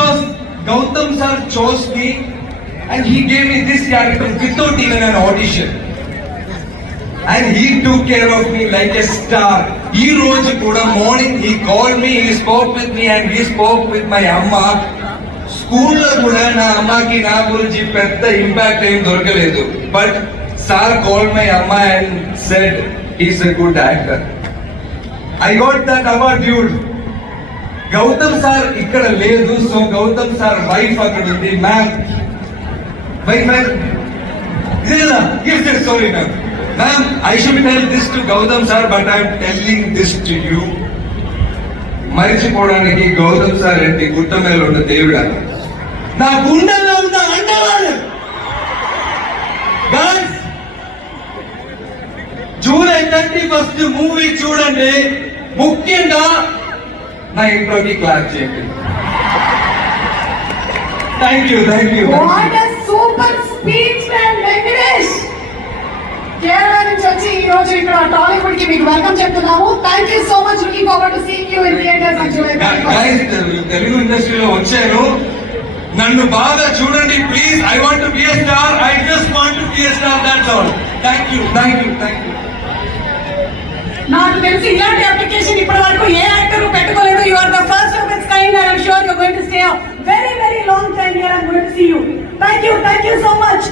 because Gautam sir chose me and he gave me this character without even an audition. And he took care of me like a star. Ee roju kuda morning he called me, he spoke with me and he spoke with my amma. School lo kuda na amma ki na gurinchi pedda impact em dorkaledu. But sir called my amma and said he's a good actor. I got that award, dude. Gautam sir ikkada ledu, so Gautam sir wife akkada undi. Ma'am, wife ma'am, give this story ma'am. Ma'am, I should tell this to Gautam sir, but I am telling this to you. మరిచిపోవడానికి Gautam sir అంటే గుట్ట మీద ఉన్న దేవుడా, నా గుండెల్లో ఉన్న అండవాడు. జూలై 31 మూవీ చూడండి, ముఖ్యంగా నా ఇంట్లోకి క్లాప్ చేయండి. Thank you. Super speech Venkatesh. కేరళ నుంచి వచ్చి ఈ రోజు ఇక్కడ టాలీవుడ్ కి మీకు వెల్కమ్ చెప్తున్నాము. Thank you so much. Looking forward to seeing you in theatres on July 31. Telugu ఇండస్ట్రీలో వచ్చాను, నన్ను బాగా చూడండి please. I want to be a star. I just want to be a star. That's all. Thank you. నాకు తెలిసి ఇలాంటి application ఇప్పటి వరకు ఏ యాక్టర్ పెట్టుకోలేదు. You are the first of its kind and I am sure you are going to stay very long time here. I am going to see you. Thank you so much.